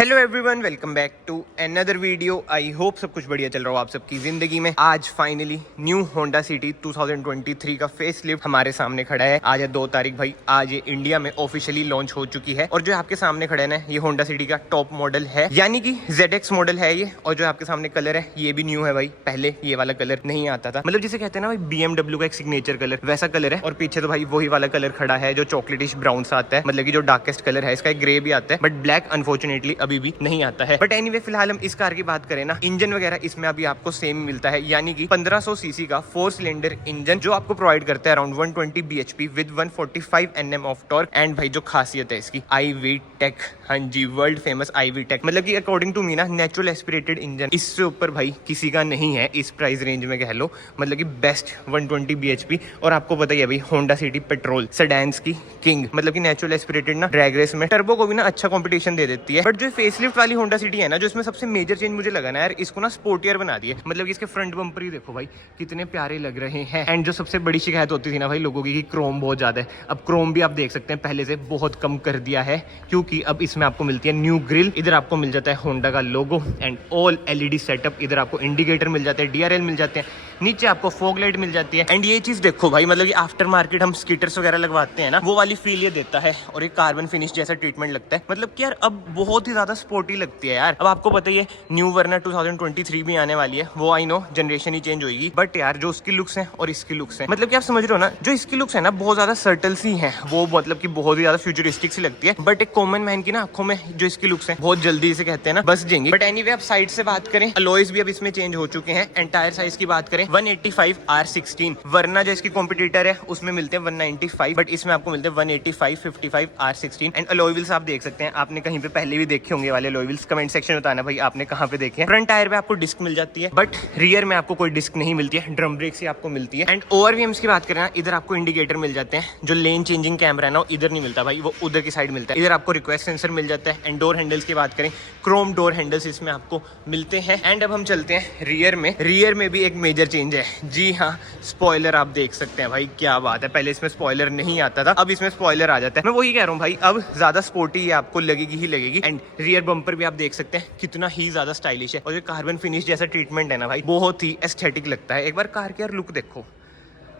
Hello everyone, welcome back to another video. I hope सब कुछ बढ़िया चल रहा हो आप सबकी जिंदगी में। आज फाइनली न्यू होंडा सिटी 2023 का फेस लिफ्ट हमारे सामने खड़ा है। आज है 2 तारीख भाई। आज ये इंडिया में ऑफिशियली लॉन्च हो चुकी है और जो आपके सामने खड़ा है ना, ये होंडा सिटी का टॉप मॉडल है, यानी कि ZX मॉडल है ये। और जो आपके सामने कलर है ये भी न्यू है भाई। पहले ये वाला कलर नहीं आता था, मतलब जिसे कहते हैं ना भाई BMW का एक सिग्नेचर कलर, वैसा कलर है। और पीछे तो भाई वही वाला कलर खड़ा है जो चॉकलेटिश ब्राउन सा आता है, मतलब कि जो डार्केस्ट कलर है। इसका एक ग्रे भी आता है बट ब्लैक अनफॉर्चुनेटली अभी भी नहीं आता है। बट एनीवे फिलहाल हम इस कार की बात करें ना, इंजन वगैरह इसमें अभी आपको सेम मिलता है, यानी कि 1500 सीसी का 4 सिलेंडर इंजन जो आपको प्रोवाइड करता है around 120 bhp with 145 Nm of torque. And भाई जो खासियत है इसकी iVTEC, हाँ जी, वर्ल्ड फेमस iVTEC, मतलब कि अकॉर्डिंग टू मी ना नेचुरल एस्पिरेटेड इंजन इससे ऊपर भाई किसी का नहीं है इस प्राइस रेंज में, कह लो मतलब कि बेस्ट 120 bhp। और आपको पता ही है भाई होंडा सिटी पेट्रोल सेडान्स की किंग, मतलब कि नेचुरल एस्पिरेटेड ना ड्रैग रेस में टर्बो को भी ना अच्छा कंपटीशन दे देती है। बट जो फेसलिफ्ट वाली होंडा सिटी है ना, जो इसमें सबसे मेजर चेंज मुझे लगा ना यार, इसको ना स्पोर्टियर बना दिया। मतलब कि इसके फ्रंट बम्पर ही देखो भाई कितने प्यारे लग रहे हैं। एंड जो सबसे बड़ी शिकायत होती थी ना भाई लोगों की कि क्रोम बहुत ज्यादा है, अब क्रोम भी आप देख सकते हैं पहले से बहुत कम कर दिया है, क्योंकि अब इसमें आपको मिलती है न्यू ग्रिल। इधर आपको मिल जाता है होंडा का logo and all LED setup. इधर आपको इंडिकेटर मिल जाते हैं, DRL मिल जाते हैं, नीचे आपको फॉग लाइट मिल जाती है। एंड ये चीज देखो भाई, मतलब कि आफ्टर मार्केट हम स्कीटर्स वगैरह लगवाते हैं ना, वो वाली फील ये देता है। और एक कार्बन फिनिश जैसा ट्रीटमेंट लगता है, मतलब कि यार अब बहुत ही ज्यादा स्पोर्टी लगती है यार। अब आपको पता ही है न्यू वर्ना 2023 भी आने वाली है, वो I know generation he change होगी, बट यार जो उसकी लुक्स हैं और इसकी लुक्स हैं, मतलब कि आप समझ रहे हो ना, जो इसकी लुक्स है ना बहुत ज्यादा सर्टल सी है, वो मतलब कि बहुत ही ज्यादा फ्यूचरिस्टिक सी लगती है। बट एक कॉमन मैन की ना आंखों में जो इसकी लुक्स है बहुत जल्दी से कहते हैं ना बस जाएंगी। बट एनीवे आप साइड से बात करें, अलॉयज भी अब इसमें चेंज हो चुके हैं। एंड टायर साइज की बात करें 185 R16, वरना जो इसकी कॉम्पिटिटर है उसमें मिलते हैं 195, बट इसमें आपको मिलते हैं 185 55 R16। एंड अलॉय व्हील्स आप देख सकते हैं, आपने कहीं पे पहले भी देखे होंगे वाले अलॉय व्हील्स, कमेंट सेक्शन में बताना भाई आपने कहाँ पे देखे हैं। फ्रंट टायर पे आपको डिस्क मिल जाती है, बट रियर में आपको कोई डिस्क नहीं मिलती है, ड्रम ब्रेक से आपको मिलती है। एंड ORVMs की बात करें ना, इधर आपको इंडिकेटर मिल जाते हैं, जो लेन चेंजिंग कैमरा है ना इधर नहीं मिलता भाई, वो उधर की साइड मिलता है। इधर आपको रिक्वेस्ट सेंसर मिल जाता है। एंड डोर हैंडल्स की बात करें, क्रोम डोर हैंडल्स इसमें आपको मिलते हैं। एंड अब हम चलते हैं रियर में। रियर में भी एक मेजर चेंज है, जी हाँ, स्पॉइलर आप देख सकते हैं भाई, क्या बात है। पहले इसमें स्पॉइलर नहीं आता था, अब इसमें स्पॉइलर आ जाता है। मैं वही कह रहा हूँ भाई, अब ज्यादा स्पोर्टी आपको लगेगी ही लगेगी। एंड रियर बम्पर भी आप देख सकते हैं कितना ही ज्यादा स्टाइलिश है, और जो कार्बन फिनिश जैसा ट्रीटमेंट है ना भाई, बहुत ही एस्थेटिक लगता है। एक बार कार की यार लुक देखो,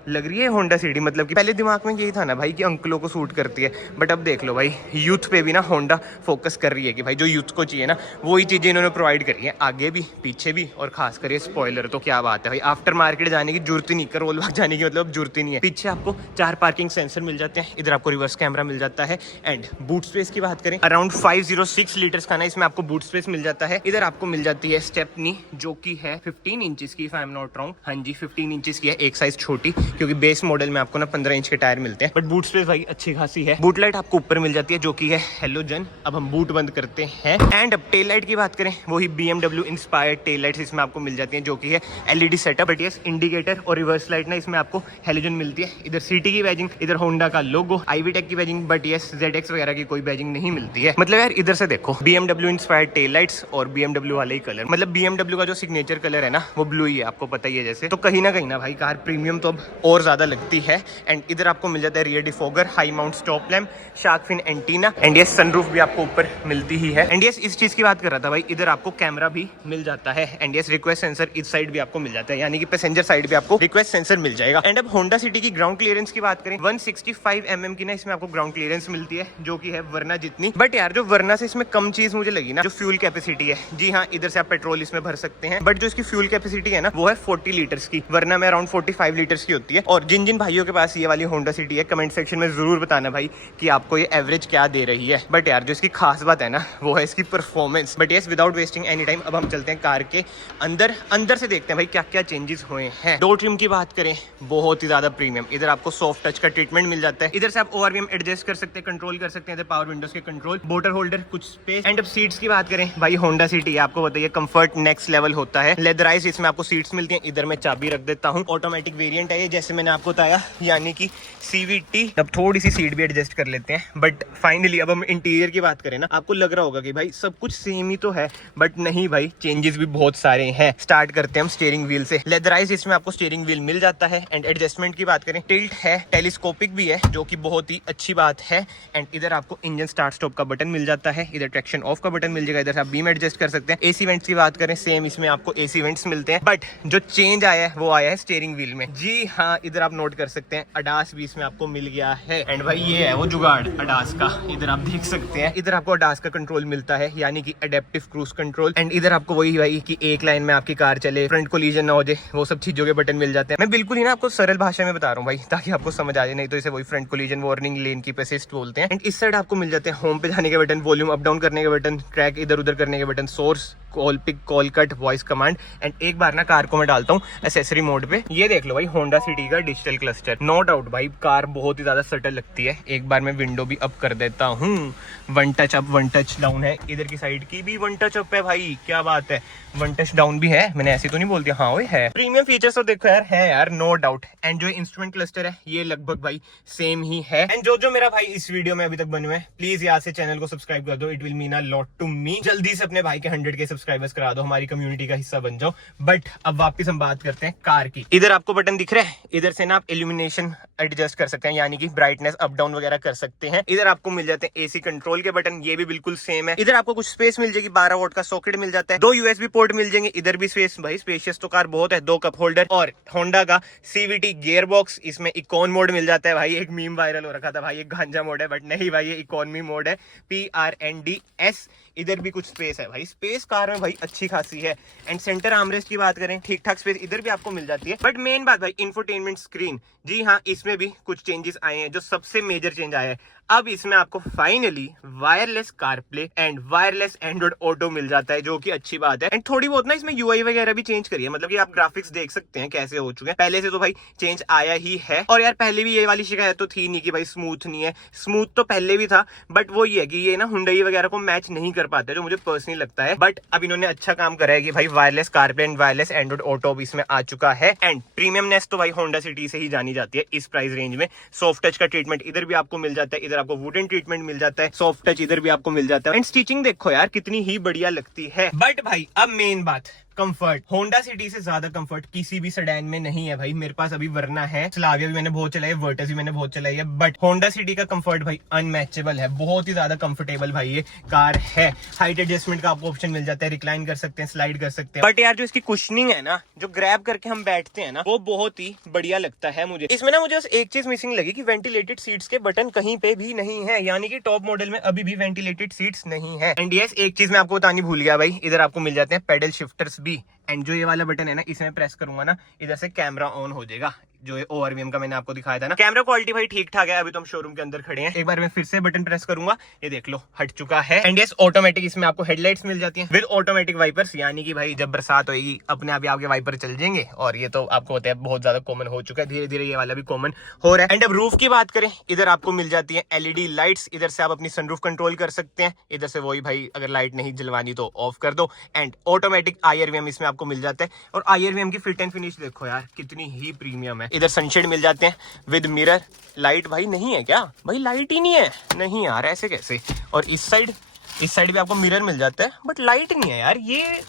लग रही है होंडा सिटी। मतलब कि पहले दिमाग में यही था ना भाई कि अंकलों को सूट करती है, बट अब देख लो भाई यूथ पे भी ना होंडा फोकस कर रही है कि भाई जो यूथ को चाहिए ना वही चीजें इन्होंने प्रोवाइड करी है, आगे भी पीछे भी, और खास कर स्पॉइलर। तो क्या बात है भाई, आफ्टर मार्केट जाने की जरूरत ही नहीं, रोल भाग जाने की मतलब जरूरत ही नहीं है। पीछे आपको 4 पार्किंग सेंसर मिल जाते हैं, इधर आपको रिवर्स कैमरा मिल जाता है। एंड बूट स्पेस की बात करें, अराउंड 506 लीटर्स का ना इसमें आपको बूट स्पेस मिल जाता है। इधर आपको मिल जाती है स्टेपनी, जो की है 15 इंचेस की, if I am not wrong. हाँ जी 15 इंचेस की है, एक साइज छोटी, क्योंकि बेस मॉडल में आपको ना 15 इंच के टायर मिलते हैं। बट बूट स्पेस भाई अच्छी खासी है। बूट लाइट आपको ऊपर मिल जाती है, जो कि है हेलोजन। अब हम बूट बंद करते हैं। एंड अब टेल लाइट की बात करें, वही BMW इंस्पायर्ड टेल लाइट्स इसमें आपको मिल जाती हैं, जो कि है LED setup. But yes indicator और रिवर्स लाइट ना इसमें आपको हेलोजन मिलती है। इधर सिटी की बैजिंग, इधर होंडा का लोगो, iVTEC की बैजिंग, बट यस ZX वगैरह की कोई बैजिंग नहीं मिलती है। मतलब यार इधर से देखो BMW इंस्पायर्ड टेल लाइट्स और BMW वाले ही कलर, मतलब BMW का जो सिग्नेचर कलर है ना वो ब्लू ही है, आपको पता ही है जैसे। तो कहीं ना भाई कार प्रीमियम तो अब और ज्यादा लगती है। एंड इधर आपको मिल जाता है rear defogger, high mount stop lamp, shark fin antenna. And yes sunroof भी आपको ऊपर मिलती ही है। एंड यस इस चीज की बात कर रहा था भाई, इधर आपको कैमरा भी मिल जाता है। एंड यस रिक्वेस्ट सेंसर इस साइड भी आपको मिल जाता है, यानी कि पैसेंजर साइड भी आपको रिक्वेस्ट सेंसर मिल जाएगा। एंड अब होंडा सिटी की ग्राउंड क्लियरेंस की बात करें, 165 mm की ना इसमें आपको ग्राउंड क्लियरेंस मिलती है, जो कि है वरना जितनी। बट यार जो वरना से इसमें कम चीज मुझे लगी ना, जो फ्यूल कैपेसिटी है। जी हाँ, इधर से आप पेट्रोल इसमें भर सकते हैं, बट जो इसकी फ्यूल कैपेसिटी है ना वो है 40 लीटर्स की, वरना में अराउंड 45 लीटर्स की होती है। और जिन जिन भाइयों के पास ये वाली होंडा सिटी है, कमेंट सेक्शन में जरूर बताना भाई कि आपको ये एवरेज क्या दे रही है। बट यार जो इसकी खास बात है ना वो है इसकी performance. But yes without wasting any time अब हम चलते हैं कार के अंदर से देखते हैं भाई क्या क्या चेंजेस हुए हैं। डोर ट्रिम की बात करें, बहुत ही ज्यादा प्रीमियम। इधर आपको सॉफ्ट टच का ट्रीटमेंट मिल जाता है, इधर से आप ORVM एडजस्ट कर सकते हैं, कंट्रोल कर सकते हैं। इधर पावर विंडोज के कंट्रोल, बोटर होल्डर, कुछ स्पेस। एंड अब सीट्स की बात करें भाई, होंडा सिटी आपको बताइए कंफर्ट नेक्स्ट लेवल होता है। लेदराइज इसमें आपको सीट्स मिलती हैं। इधर मैं चाबी रख देता हूँ, ऑटोमेटिक वेरिएंट है ये, जैसे मैंने आपको बताया, यानी कि CVT। अब थोड़ी सी सीट भी एडजस्ट कर लेते हैं, बट फाइनली अब हम इंटीरियर की बात करें ना, आपको लग रहा होगा कि भाई सब कुछ सेम ही तो है, बट नहीं भाई, चेंजेस भी बहुत सारे हैं। स्टार्ट करते हैं हम स्टीयरिंग व्हील से। लेदराइज इसमें आपको स्टीयरिंग व्हील मिल जाता है। एंड एडजस्टमेंट की बात करें, टिल्ट है, टेलीस्कोपिक भी है, जो कि बहुत ही अच्छी बात है। एंड इधर आपको इंजन स्टार्ट स्टॉप का बटन मिल जाता है, इधर ट्रैक्शन ऑफ का बटन मिल जाएगा, इधर आप बीम एडजस्ट कर सकते हैं। AC वेंट्स की बात करें, सेम इसमें आपको AC वेंट्स मिलते हैं, बट जो चेंज आया है वो आया है स्टीयरिंग व्हील में। जी हाँ, इधर आप नोट कर सकते हैं अडास भी इसमें आपको मिल गया है। एंड भाई ये है वो जुगाड़ अडास का, इधर आप देख सकते हैं। इधर आपको अडास का कंट्रोल मिलता है, यानी कि एडेप्टिव क्रूज कंट्रोल। एंड इधर आपको वही भाई कि एक लाइन में आपकी कार चले, फ्रंट कोलिजन ना हो जाए, वो सब चीजों के बटन मिल जाते हैं। मैं बिल्कुल ही ना आपको सरल भाषा में बता रहा हूँ भाई, ताकि आपको समझ आ जाए, नहीं तो इसे वही front collision warning, lane keep assist बोलते हैं। एंड इस साइड आपको मिल जाते हैं होम पे जाने के बटन, वॉल्यूम अप डाउन करने के बटन, ट्रैक इधर उधर करने के button, source, call pick, call cut, voice command. And एक बार ना कार को मैं डालता हूँ एसेसरी मोड पे, ये देख लो भाई होंडा सिटी का डिजिटल क्लस्टर। नो डाउट भाई कार बहुत ही ज्यादा सटल लगती है। एक बार मैं विंडो भी अप कर देता हूँ, 1 टच अप 1 टच डाउन है, इधर की साइड की भी 1 टच अप है भाई, क्या बात है। 1 टच डाउन भी है, मैंने ऐसे तो नहीं बोल दिया, हाँ वो है। प्रीमियम फीचर्स तो देखो यार, है यार, नो डाउट। एंड जो इंस्ट्रूमेंट क्लस्टर है ये लगभग भाई सेम ही है। एंड जो मेरा भाई इस वीडियो में अभी तक बने हुए, प्लीज यहाँ से चैनल को सब्सक्राइब कर दो, it will mean a lot to me. जल्दी से अपने भाई के 100K सब्सक्राइबर्स करा दो, हमारी कम्युनिटी का हिस्सा बन जाओ। बट अब वापस हम बात करते हैं कार की। इधर आपको बटन दिख रहा है, इधर से ना आप इल्यूमिनेशन एडजस्ट कर सकते हैं, यानी कि ब्राइटनेस अप डाउन वगैरह कर सकते हैं। इधर आपको मिल जाते हैं AC कंट्रोल के बटन, ये भी बिल्कुल सेम है। इधर आपको कुछ स्पेस मिल जाएगी, 12 वोल्ट का सॉकेट मिल जाता है, 2 USB पोर्ट मिल जाएंगे, इधर भी स्पेस भाई, स्पेशियस तो कार बहुत है, 2 कप होल्डर। और होंडा का CVT गियर बॉक्स, इसमें इकोन मोड मिल जाता है भाई। एक मीम वायरल हो रखा था भाई, एक गांजा मोड है, बट नहीं भाई, ये इकोनॉमी मोड है, PRNDS। इधर भी कुछ स्पेस है भाई, स्पेस कार में भाई अच्छी खासी है। एंड सेंटर आर्मरेस्ट की बात करें, ठीक ठाक स्पेस इधर भी आपको मिल जाती है। बट मेन बात भाई, इंफोटेनमेंट स्क्रीन, जी हाँ, इसमें भी कुछ चेंजेस आए हैं। जो सबसे मेजर चेंज आया है, अब इसमें आपको finally wireless CarPlay and wireless Android Auto मिल जाता है, जो कि अच्छी बात है। एंड थोड़ी बहुत ना इसमें UI वगैरह भी चेंज करी है, मतलब कि आप ग्राफिक्स देख सकते हैं कैसे हो चुके हैं। पहले से तो भाई चेंज आया ही है। और यार पहले भी ये वाली शिकायत तो थी नहीं कि भाई स्मूथ नहीं है, स्मूथ तो पहले भी था, बट वो ये है कि ये ना हुंडई वगैरह को मैच नहीं कर पाते, जो मुझे पर्सनली लगता है। बट अब इन्होंने अच्छा काम करा है कि भाई wireless CarPlay and wireless Android auto भी इसमें आ चुका है। एंड प्रीमियमनेस तो भाई होंडा सिटी से ही जानी जाती है इस प्राइस रेंज में। सॉफ्ट टच का ट्रीटमेंट इधर भी आपको मिल जाता है, इधर आपको वुडन ट्रीटमेंट मिल जाता है, सॉफ्ट टच इधर भी आपको मिल जाता है। एंड स्टिचिंग देखो यार कितनी ही बढ़िया लगती है। बट भाई अब मेन बात, कंफर्ट। होंडा सिटी से ज्यादा कंफर्ट किसी भी सेडान में नहीं है भाई। मेरे पास अभी वर्ना है, स्लाविया भी मैंने बहुत चलाई है, वर्टस भी मैंने बहुत चलाई है, बट होंडा सिटी का कंफर्ट भाई अनमैचेबल है, बहुत ही ज्यादा कंफर्टेबल भाई ये कार है। हाइट एडजस्टमेंट का आपको ऑप्शन मिल जाता है, रिक्लाइन कर सकते हैं, स्लाइड कर सकते हैं। बट यार जो इसकी कुशनिंग है ना, जो ग्रैब करके हम बैठते हैं ना, वो बहुत ही बढ़िया लगता है मुझे। इसमें ना मुझे बस एक चीज मिसिंग लगी कि वेंटिलेटेड सीट्स के बटन कहीं पे भी नहीं है, यानी कि टॉप मॉडल में अभी भी वेंटिलेटेड सीट्स नहीं है। एंड यस, एक चीज मैं आपको बतानी भूल गया भाई, इधर आपको मिल जाते हैं पेडल शिफ्टर्स भी। एंड जो ये वाला बटन है ना, इसमें प्रेस करूंगा ना, इधर से कैमरा ऑन हो जाएगा, जो ये ORVM का मैंने आपको दिखाया था ना। कैमरा क्वालिटी भाई ठीक ठाक है। अभी तो हम शोरूम के अंदर खड़े हैं, एक बार मैं फिर से बटन प्रेस करूंगा, ये देख लो हट चुका है। एंड यस, ऑटोमेटिक इसमें आपको हेडलाइट्स मिल जाती हैं विद ऑटोमेटिक वाइपर्स, यानी कि भाई जब बरसात होगी अपने आप ही आपके वाइपर चल जाएंगे। और ये तो आपको होता है बहुत ज्यादा कॉमन हो चुका है, धीरे धीरे ये वाला भी कॉमन हो रहा है। एंड अब रूफ की बात करें, इधर आपको मिल जाती है LED लाइट्स, इधर से आप अपनी सनरूफ कंट्रोल कर सकते हैं, इधर से वही भाई अगर लाइट नहीं जलवानी तो ऑफ कर दो। एंड ऑटोमेटिक IRVM इसमें आपको मिल जाता है। और IRVM की फिट एंड फिनिश देखो यार कितनी ही प्रीमियम है। इधर सनशेड मिल जाते हैं विद मिरर। लाइट भाई नहीं है क्या भाई, लाइट ही नहीं है, नहीं यार ऐसे कैसे। और इस साइड भी आपको मिरर मिल जाता है, बट लाइट नहीं है यार, ये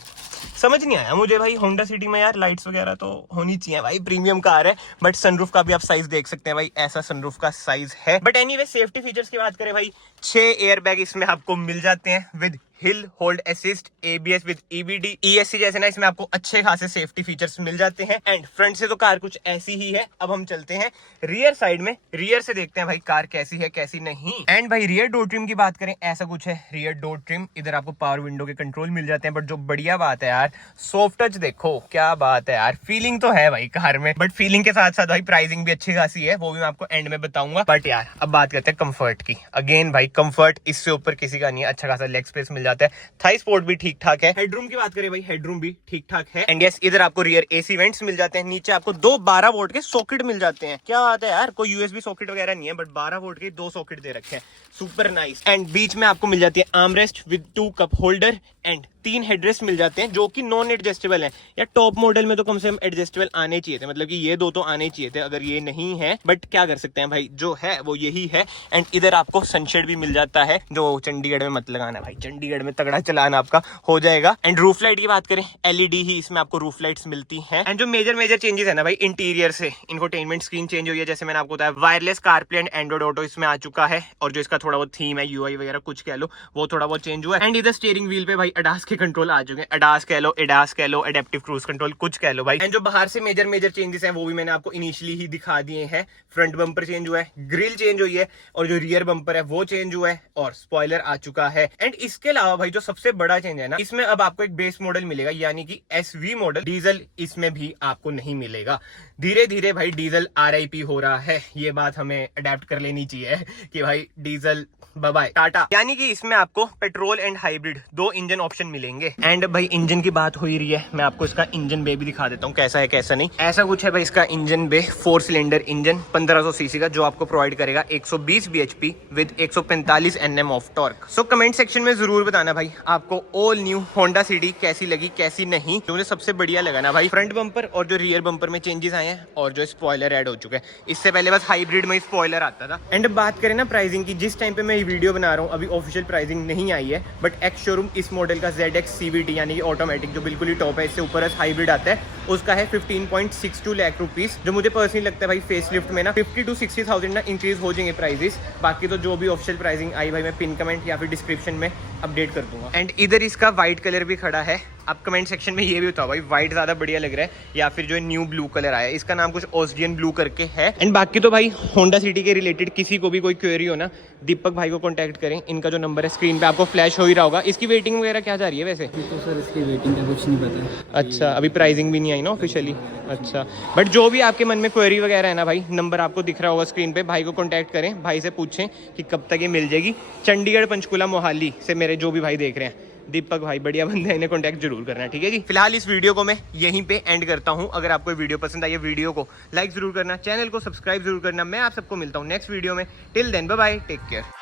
समझ नहीं आया मुझे भाई। होंडा सिटी में यार लाइट्स वगैरह तो होनी चाहिए भाई, प्रीमियम कार है। बट सनरूफ का भी आप साइज देख सकते हैं भाई, ऐसा सनरूफ का साइज है। बट एनीवे, सेफ्टी फीचर्स की बात करें भाई, 6 एयरबैग इसमें आपको मिल जाते हैं with hill hold assist, ABS with EBD, ESC जैसे ना इसमें आपको अच्छे खासे सेफ्टी फीचर्स मिल जाते हैं। एंड फ्रंट से तो कार कुछ ऐसी ही है। अब हम चलते हैं रियर साइड में, रियर से देखते हैं भाई कार कैसी है कैसी नहीं। एंड भाई रियर डोर ट्रिम की बात करें, ऐसा कुछ है रियर डोर ट्रिम। इधर आपको पावर विंडो के कंट्रोल मिल जाते हैं, बट जो बढ़िया बात है यार, सॉफ्ट टच देखो क्या बात है यार। फीलिंग तो है भाई कार में, बट फीलिंग के साथ साथ भाई प्राइसिंग भी अच्छी खासी है, वो भी मैं आपको एंड में बताऊंगा। बट यार अब बात करते हैं कंफर्ट की। अगेन भाई कंफर्ट इससे ऊपर किसी का नहीं है, अच्छा खासा लेग स्पेस मिल जाता है। थाई स्पोर्ट भी ठीक ठाक है। हेडरूम की बात करें भाई, हेडरूम भी ठीक ठाक है। एंड यस, इधर आपको रियर एसी वेंट्स मिल जाते हैं। नीचे आपको 2 12 वोल्ट के सॉकेट मिल जाते हैं। क्या बात है यार, कोई यूएसबी सॉकेट वगैरह नहीं है, बट 12 वोल्ट के 2 सॉकेट दे रखे हैं। Super nice. एंड बीच में आपको मिल जाती है armrest with 2 cup holder and 3 headrest मिल जाते हैं जो कि नॉन एडजस्टेबल है। या टॉप मॉडल में तो कम से कम एडजस्टेबल आने चाहिए थे, मतलब कि ये 2 तो आने चाहिए थे। अगर ये नहीं है, बट क्या कर सकते हैं भाई, जो है वो यही है। एंड इधर आपको सनशेड भी मिल जाता है, जो चंडीगढ़ में मत लगाना भाई, चंडीगढ़ में तगड़ा चलाना आपका हो जाएगा। एंड रूफ लाइट की बात करें, एलईडी ही इसमें आपको रूफ लाइट्स मिलती हैं। एंड जो मेजर चेंजेस है ना भाई, इंटीरियर से इंफोटेनमेंट स्क्रीन चेंज हुई है। जैसे मैंने आपको बताया, wireless CarPlay and Android auto इसमें आ चुका है। और जो इसका थोड़ा बहुत थीम है, यूआई वगैरह कुछ कह लो, वो थोड़ा बहुत चेंज हुआ है। एंड इधर स्टीयरिंग व्हील पे भाई अडास के कंट्रोल आ चुके हैं। अडास कह लो, एडास कह लो, एडेप्टिव क्रूज कंट्रोल कुछ कह लो भाई। एंड जो बाहर से मेजर चेंजेस हैं वो भी मैंने आपको इनिशियली ही दिखा दिए हैं। फ्रंट बम्पर चेंज हुआ है, ग्रिल चेंज हुई है, और जो रियर बम्पर है वो चेंज हुआ है, और स्पॉइलर आ चुका है। एंड इसके अलावा भाई जो सबसे बड़ा चेंज है ना, इसमें अब आपको एक बेस मॉडल मिलेगा, यानी कि SV मॉडल। डीजल इसमें भी आपको नहीं मिलेगा। धीरे धीरे भाई डीजल RIP हो रहा है। ये बात हमें अडेप्ट कर लेनी चाहिए कि भाई डीजल बाय बाय टाटा। यानी कि इसमें आपको petrol and hybrid 2 engine option मिलेंगे। एंड भाई इंजन की बात हो ही रही है, मैं आपको इसका इंजन बे भी दिखा देता हूँ कैसा है कैसा नहीं। ऐसा कुछ है भाई इसका engine bay. 4 cylinder engine 1500 CC का, जो आपको प्रोवाइड करेगा 120 bhp with 145 Nm of torque. So comment section में जरूर बताना भाई आपको ऑल न्यू होंडा सिटी कैसी लगी, कैसी नहीं। जो मुझे सबसे बढ़िया लगा ना भाई, फ्रंट बम्पर और जो रियर बम्पर में चेंजेस आए हैं, और जो स्पॉइलर ऐड हो चुका है। इससे पहले बस हाइब्रिड में स्पॉइलर आता था। एंड बात करें ना प्राइसिंग की, जिस टाइम पे मैं वीडियो बना रहा हूँ अभी ऑफिशियल प्राइसिंग नहीं आई है, बट एक्स शोरूम इस मॉडल का ZX CVT यानी कि ऑटोमेटिक जो बिल्कुल ही टॉप है, इससे ऊपर हाइब्रिड आता है, उसका है 15.62 लाख रुपीस। जो मुझे पर्सनली लगता है भाई फेस लिफ्ट में ना 50 to 60,000 ना इंक्रीज हो जाएंगे प्राइसेस। बाकी तो जो भी ऑफिशियल प्राइसिंग आई भाई मैं पिन कमेंट या फिर डिस्क्रिप्शन में अपडेट कर दूंगा। एंड इधर इसका व्हाइट कलर भी खड़ा है। आप कमेंट सेक्शन में ये भी बताओ भाई, व्हाइट ज्यादा बढ़िया लग रहा है या फिर जो न्यू ब्लू कलर आया है, इसका नाम कुछ ऑस्टियन ब्लू करके है। एंड बाकी तो भाई होंडा सिटी के रिलेटेड किसी को भी कोई क्वेरी हो ना, दीपक भाई को कांटेक्ट करें। इनका जो नंबर है स्क्रीन पे आपको फ्लैश हो ही रहा होगा। इसकी वेटिंग वगैरह क्या जा रही है वैसे? तो सर इसकी वेटिंग का कुछ नहीं पता। अच्छा, अभी प्राइसिंग भी नहीं आई ना ऑफिशियली। अच्छा, बट जो भी आपके मन में क्वेरी वगैरह है ना भाई, नंबर आपको दिख रहा होगा स्क्रीन पे, भाई को कांटेक्ट करें, भाई से पूछें कि कब तक ये मिल जाएगी। चंडीगढ़, पंचकुला, मोहाली से मेरे जो भी भाई देख रहे हैं, दीपक भाई बढ़िया बंदे हैं, इन्हें कांटेक्ट जरूर करना है। ठीक है जी, फिलहाल इस वीडियो को मैं यहीं पे एंड करता हूं। अगर आपको वीडियो पसंद आई है, वीडियो को लाइक जरूर करना, चैनल को सब्सक्राइब जरूर करना। मैं आप सबको मिलता हूं नेक्स्ट वीडियो में। Till then bye bye, take care.